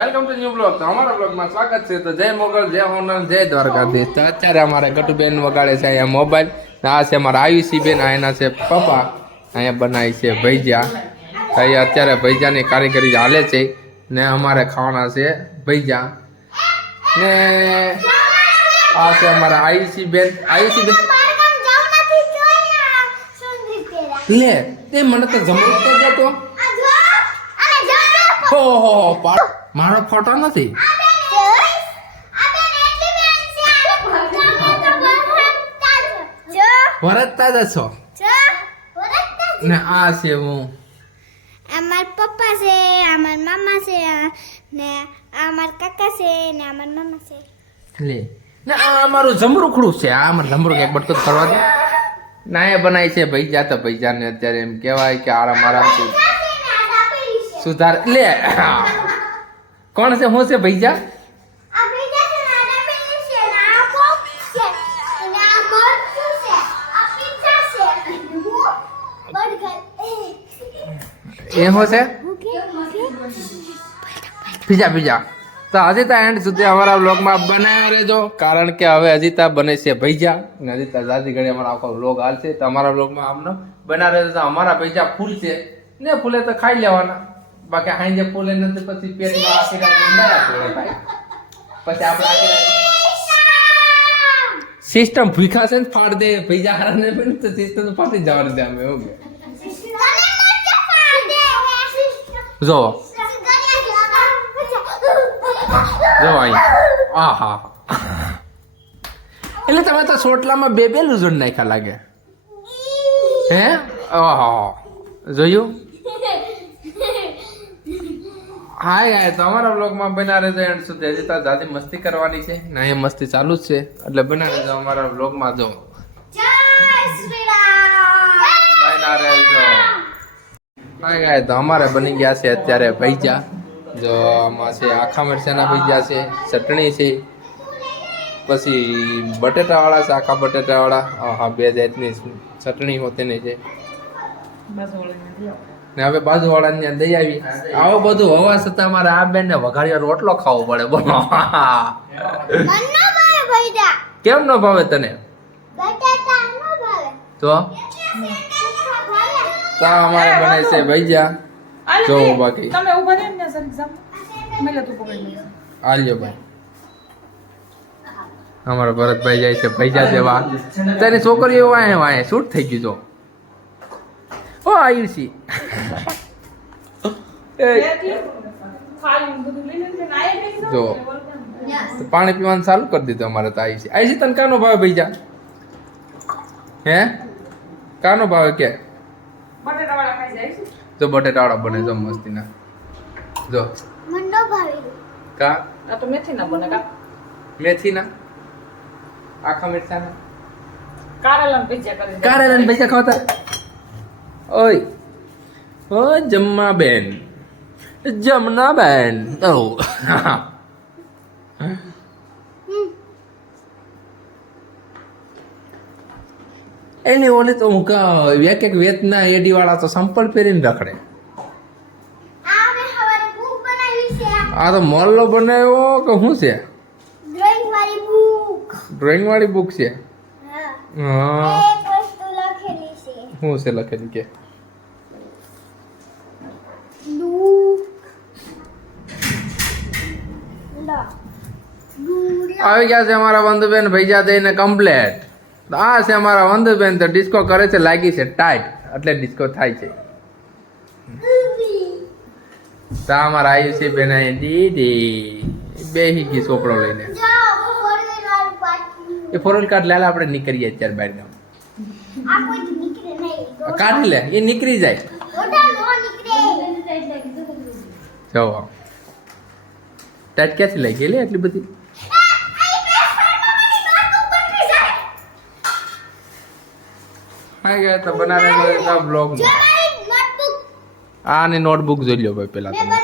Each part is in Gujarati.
વેલકમ ટુ ન્યુ બ્લોગ તો અમારા બ્લોગમાં સ્વાગત છે. તો જય મોગલ જય હોનલ જય દ્વારકાધીશ. તો અત્યારે અમારે ગટુબેન વગાડે છે અહીંયા મોબાઈલ આ છે અમારા આયુષીબેન આ એના છે પપ્પા. અહીંયા બનાવી છે ભૈજા તો અહીંયા અત્યારે ભૈજાની કારીગરી હાલે છે. ને અમારે ખાવાના છે ભૈજા ને આ છે અમારા આયુષીબેન. બેન આયુષી બેન લે તે મને તો જમવું તો જતો હો હો હો, પા- મારો ફોટો નથી. વરતતા જશો ને આ છે હું. અમાર પપ્પા છે અમાર મામા છે ને અમાર કાકા છે ને અમાર મામા છે. લે. ને આ અમારું જમરૂખડું છે. આ અમારું જમરૂખ એક બટકો કરવા દે. ના એ બનાય છે ભાઈ જાતો ભાઈ જાને અત્યારે એમ કહેવાય કે આરામ આરામથી સુધાર લે. કોણ છે હું છે ભૈજા? એ હું છે? બીજા બીજા તો હજી તો એન્ડ સુધી અમારા બ્લોગમાં બનાવ્યા રહેજો કારણ કે હવે હજી બને છે ભૈજા. અને હજી તો જાજી ઘડી અમારો આખો બ્લોગ હાલશે. તો અમારા બ્લોગમાં આમનો બના રહેજો. તો અમારા ભૈજા ફૂલ છે. ને ફૂલે તો ખાઈ લેવાના. બાકી હાઈ જે ફૂલે નથી પછી પેટમાં આખી રાત ઊંડાયા તોડે ભાઈ. પછી આપણે આખી રાત સિસ્ટમ ભીખાશે ને ફાડ દે ભીજા હારાને પણ તો સિસ્ટમ ફાટી જવાનું છે અમે ઓકે જો. જો અહીં. આ હા એટલે તમે તો સોટલામાં બે બે લૂઝન નાખ્યા લાગે. હે? ઓહો. જોયું? હા યાર તો અમારા બ્લોગમાં બના રહેજો એન્ડ સુધી હજી તો દાદી મસ્તી કરવાની છે. ને એ મસ્તી ચાલુ જ છે. એટલે બના રહેજો અમારા બ્લોગમાં જો બના રહેજો હા યાર તો અમારે બની ગયા છે અત્યારે ભૈજા જો આમાં છે આખા મરચાના ભૈજા છે ચટણી છે. પછી બટેટાવાળા છે આખા બટેટાવાળા. હા બે જાતની ચટણી હોતીની છે. ને હવે બાજુવાળાની અંદર દઈ આવી. આવો બધું હોવા છતાં મારે આ બેન ને વઘારિયો રોટલો ખાવો પડે. બોલો કેમ ન ભાવે તને? તો? તો અમારે બને છે ભૈજા જો બાકી તમે ઊભા રહે ને સર એક્ઝામ મેલે તું પકડી લે. આલ્યો ભાઈ. અમારા ભરતભાઈ જાય છે પૈસા દેવા તારી છોકરીઓ વાય વાય શૂટ થઈ ગયું જો. ઓ આયુષી. જો. તો પાણી પીવાનું ચાલુ કરી દીધું અમારે તો આઈસી. આઈસી તને કાનો ભાવે ભૈજા હે? કાનો ભાવે કે? જો બટેટાવાળા બને જો મસ્તીના. જો. મંડો ભાવી. કા? આ તો મેથી ના બને કા? મેથીના? આખા મિરચાના કારેલા પીજા કરી. કારેલાની પૈસા ખાતા? ઓય. જમ્મા બેન. જમના બેન. ઓ. એની ઓલી તો હું એક એક વેતના એડી વાળા તો સંપલ પહેરીને રખડે. આ તો મોલ્લો બનાવ્યો કે શું છે? ડ્રોઈંગ વાળી બુક. છે? હા. હા. એક વસ્તુ લખેલી છે. શું છે લખેલી કે બુક લા બુક આવી ગયા છે અમારા બંધુબેન ભૈજા દઈને કમ્પ્લેટ આ છે અમારા બંધુબેન તો ડિસ્કો કરે છે, લાગી છે ટાઈટ એટલે ડિસ્કો થાય છે. તો અમારા આયુષી બેન દીદી બેહી ગઈ ચોપડો લઈને. એ ફોરલ કાર્ડ લાલ આપણે નીકળીએ અત્યારે નીકળે નહીં કાઢી લે, એ નીકળી જાય. જો ટાઈટ ક્યાંથી લઈ ગયેલી એટલી બધી? હા ગયા તો બનાવે બ્લોગમાં આની નોટબુક જોઈ લ્યો ભાઈ પેલા તમે.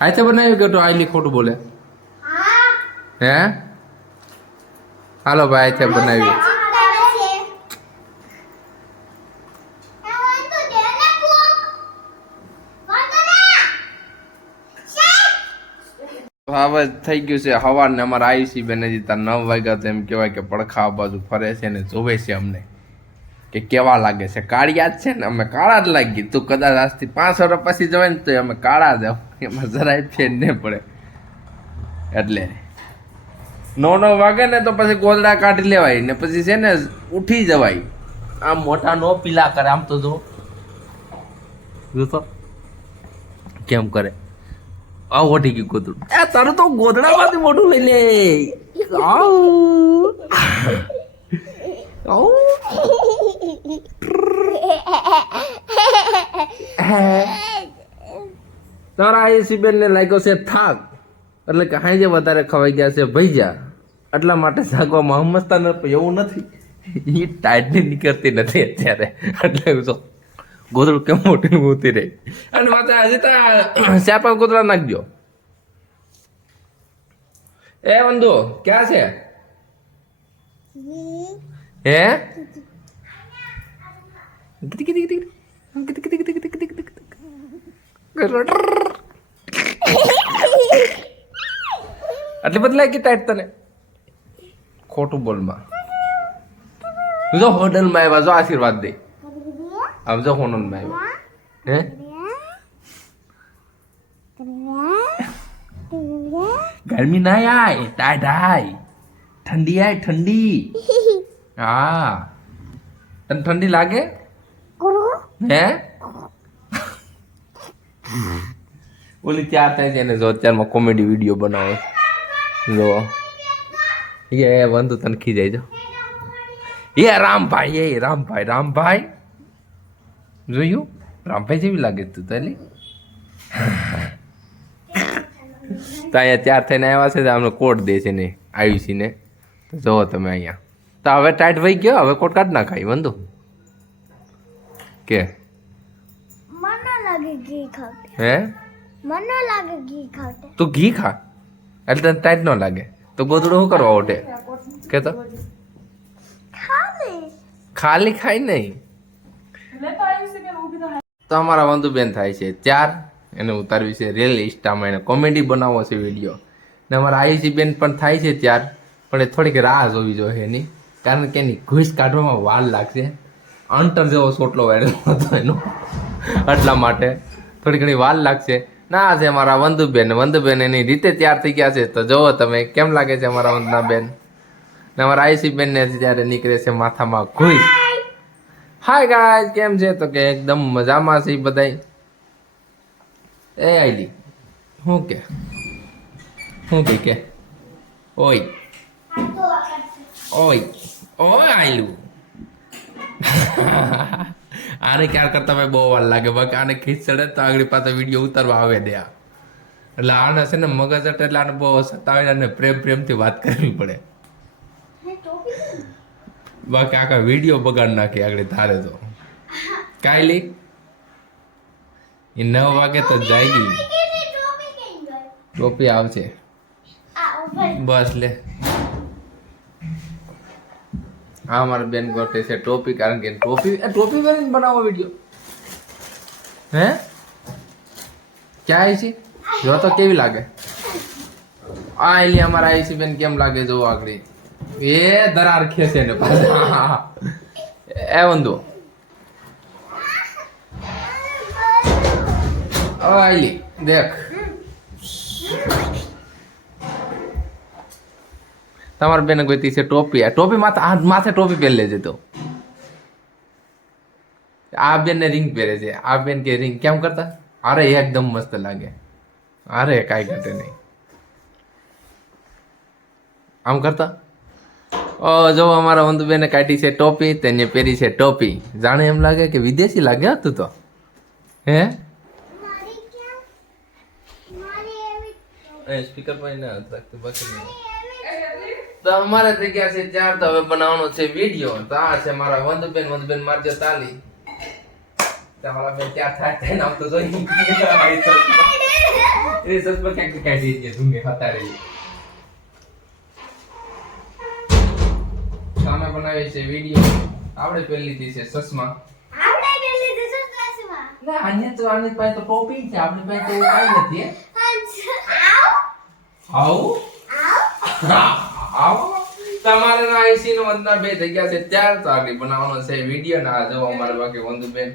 આતે બનાવી કે તો આઈલી ખોટું બોલે? હે. હાલો ભાઈ આતે બનાવી. હવે થઈ ગયું છે હવાર ને અમારા આયુષી બેન હજી તાર નવ વાગ્યા તો એમ કહેવાય કે પડખા બાજુ ફરે છે ને જોવે છે અમને. કે કેવા લાગે છે? કાળિયા જ છે ને? અમે કાળા જ લાગી તું કદાચ આજથી પાંચ વર્ષ પછી જવાય ને તો અમે કાળા જ એમાં જરાય ફેર નહીં પડે. એટલે નવ નવ વાગે ને તો પછી ગોદડા કાઢી લેવાય ને પછી છે ને ઉઠી જવાય. આમ મોટા નો પીલા કરે, આમ તો જો. જો તો. કેમ કરે? આ ઓઢી ગયું ગોદડું. એ, તારું તો ગોદડામાંથી મોઢું લઈ લે. આવ. આઉ. તારા આયુષી બેન ને લાગ્યો છે થાક. એટલે કે હાંજે વધારે ખવાઈ ગયા છે ભૈજા એટલા માટે જાગવામાં હમજતા એવું નથી. એ ટાઈટની નીકળતી નથી અત્યારે. એટલે તો ગોદડું કેમ મોટી ઉતી રહી. અને પાછા હજી તો ચાર ગોદડા નાખજો. એ બંધુ ક્યાં છે? હે? આટલી બદલાય કે ટાઈટ તને? ખોટું બોલમાં જો હોટલમાં આવ્યા, જો આશીર્વાદ દે. આમ જો હોટલમાં આવ્યા. હે? ગરમી ના આય ટાઈટ આય. ઠંડી આય, ઠંડી. હા. તને ઠંડી લાગે? હે? ઓલી ચાર થાય છે એને જો અત્યારમાં કોમેડી વીડિયો બનાવે. જો. એ વંદુ તને ખીજાય જો એ, રામભાઈ એ, રામભાઈ રામભાઈ. જોયું? રામભાઈ જેવી લાગે તું તલી. તો અહીંયા ચાર થઈને આવ્યા છે, તો અમને કોટ દે છે ને આયુષી ને તો જોવો તમે અહીંયા. તો હવે ટાઈટ વહી ગયો, હવે કોટ કાઢ નાખાય બંધુ કે? મને લાગે ઘી ખાટે હે? મને લાગે ઘી ખાટે તું ઘી ખા? એટલે તને ટાઈટ ન લાગે. તો ગોદડું શું કરવા ઓટે કે તો ખાલી ખાય ખાઈ નહીં તો અમારા અમારા બેન થાય છે. ચાર. એને ઉતારવી છે રિયલ ઇન્સ્ટામાં. એને કોમેડી બનાવવો છે વીડિયો. ને અમારા આયુષી બેન પણ થાય છે ત્યાર પણ એ થોડીક રાહ જોવી જોઈએ એની. કારણ કે એની ઘૂસ કાઢવામાં વાર લાગશે. અંટર જેવો સોટલો વાળેલો હતો એનો. એટલા માટે થોડી ઘણી વાર લાગશે. ના છે અમારા વંદુબેન. વંદુબેન એની રીતે તૈયાર થઈ ગયા છે. તો જોવો તમે કેમ લાગે છે અમારા વંદના બેન? ને અમારા આઈસી બેન ને ત્યારે નીકળે છે માથામાં ઘૂસ. હાય ગાય કેમ છે? તો કે એકદમ મજામાં છે બધાય. એ આઈલી હું કે? હું કે કે? ઓય. ઓય. ઓય આયલું. આને ક્યાર કરતા ભાઈ બહુ વાર લાગે. બાકી આને ખીચડે તો આગળ પાસે વીડિયો ઉતારવા આવે દે આ. એટલે આને છે ને મગજ અટે એટલે આને બહુ સતાવે અને પ્રેમ પ્રેમથી વાત કરવી પડે. બાકી આખા વીડિયો બગાડ નાખી આગળ ધારે તો. કાયલી? એ નવ વાગે તો જાગી ટોપી આવશે. બસ લે. હા મારા બેન ગોઠે છે ટોપી કારણ કે ટોપી એ ટોપી પહેરીને બનાવો વીડિયો હે ક્યાં આવી છે જો તો કેવી લાગે આ એલી અમારા આઈસી બેન કેમ લાગે જો આગળ એ દરાર ખેંચે ને પાછા એ વંદો હવે આઈલી દેખ તમારા બેન કોઈ છે ટોપી. આ ટોપી માથે આ માથે ટોપી પહેરી લેજે તો. આ બેન ને રિંગ પહેરે છે. આ બેન કે રિંગ કેમ કરતા? અરે એકદમ મસ્ત લાગે. અરે કાંઈ ઘટે નહીં. આમ કરતા? ઓ જો અમારા વંદુબેને કાઢી છે ટોપી તેને પહેરી છે ટોપી. જાણે એમ લાગે કે વિદેશી લાગે હતું તો. હે? સ્પીકર પર ના રાખતું બાકી નહીં. તો અમારે થઈ ગયા છે ચાર તો હવે બનાવવાનો છે વીડિયો તો આ છે મારા વંદબેન વંદબેન મારજો તાલી. તમારા બેન ત્યાં થાય થાય નામ તો જોઈ એ સસમાં ક્યાંક કાઢી છે ધૂમે હતાડી સામે બનાવે છે વીડિયો આપણે પહેલી લીધી છે સસમા ના આને તો આની પાસે તો છે આપણી પાસે તો એવું નથી હે. આવ. આવું? આવો. તમારે ના આઈસી નો વંદના બે જગ્યા છે ત્યાર તો આગળ બનાવવાનો છે વીડિયો ને જો અમારે બાકી વંદુ બેન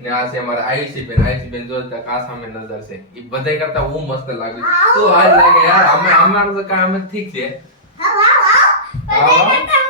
ને આ છે અમારે આયુષી બેન આયુષી બેન જો આ સામે નજર છે. ઈ બધાય કરતા હું મસ્ત લાગે તો આજ લાગે યાર? અમે અમારું તો કામ ઠીક છે. હા આવો. બધા